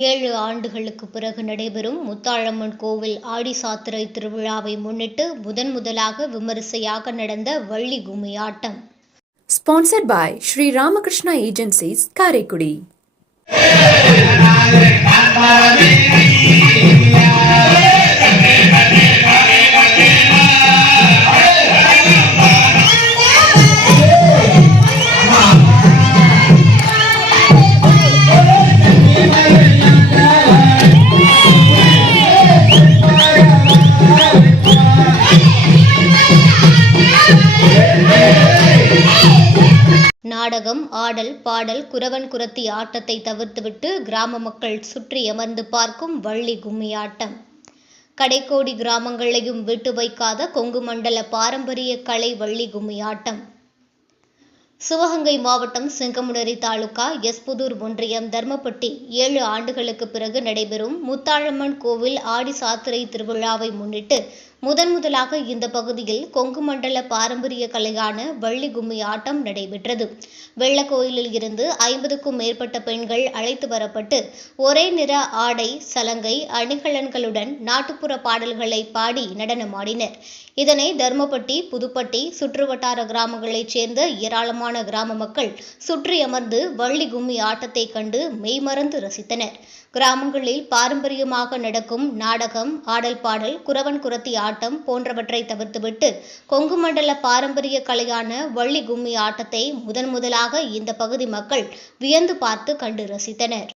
ஏழு ஆண்டுகளுக்கு பிறகு நடைபெறும் முத்தாளம்மன் கோவில் ஆடி சாத்திரை திருவிழாவை முன்னிட்டு முதன் முதலாக விமரிசையாக நடந்த வள்ளி கும்மி ஆட்டம் Sponsored by Sri Ramakrishna Agencies, Karekudi. நாடகம் ஆடல் பாடல் குரவன் குரத்தி ஆட்டத்தை தவிர்த்துவிட்டு கிராம மக்கள் சுற்றி அமர்ந்து பார்க்கும் வள்ளி கும்மி ஆட்டம் கடைக்கோடி கிராமங்களையும் விட்டு வைக்காத கொங்கு மண்டல பாரம்பரிய கலை வள்ளி கும்மி ஆட்டம் சிவகங்கை மாவட்டம் சிங்கமுனரி தாலுகா எஸ்புதூர் ஒன்றியம் தர்மப்பட்டி ஏழு ஆண்டுகளுக்கு பிறகு நடைபெறும் முத்தாழம்மன் கோவில் ஆடி சாத்திரை திருவிழாவை முன்னிட்டு முதன் முதலாக இந்த பகுதியில் கொங்கு மண்டல பாரம்பரிய கலையான வள்ளி கும்மி ஆட்டம் நடைபெற்றது. வெள்ளக்கோயிலில் இருந்து ஐம்பதுக்கும் மேற்பட்ட பெண்கள் அழைத்து வரப்பட்டு ஒரே நிற ஆடை சலங்கை அணிகலன்களுடன் நாட்டுப்புற பாடல்களை பாடி நடனமாடினர். இதனை தர்மபட்டி புதுப்பட்டி சுற்றுவட்டார கிராமங்களைச் சேர்ந்த ஏராளமான கிராம மக்கள் சுற்றி அமர்ந்து வள்ளி கும்மி ஆட்டத்தை கண்டு மெய்மறந்து ரசித்தனர். கிராமங்களில் பாரம்பரியமாக நடக்கும் நாடகம் ஆடல் பாடல் குரவன் குரத்தி ஆட்டம் போன்றவற்றை தவிர்த்துவிட்டு கொங்கு மண்டல பாரம்பரிய கலையான வள்ளி கும்மி ஆட்டத்தை முதன் முதலாக இந்த பகுதி மக்கள் வியந்து பார்த்து கண்டு ரசித்தனர்.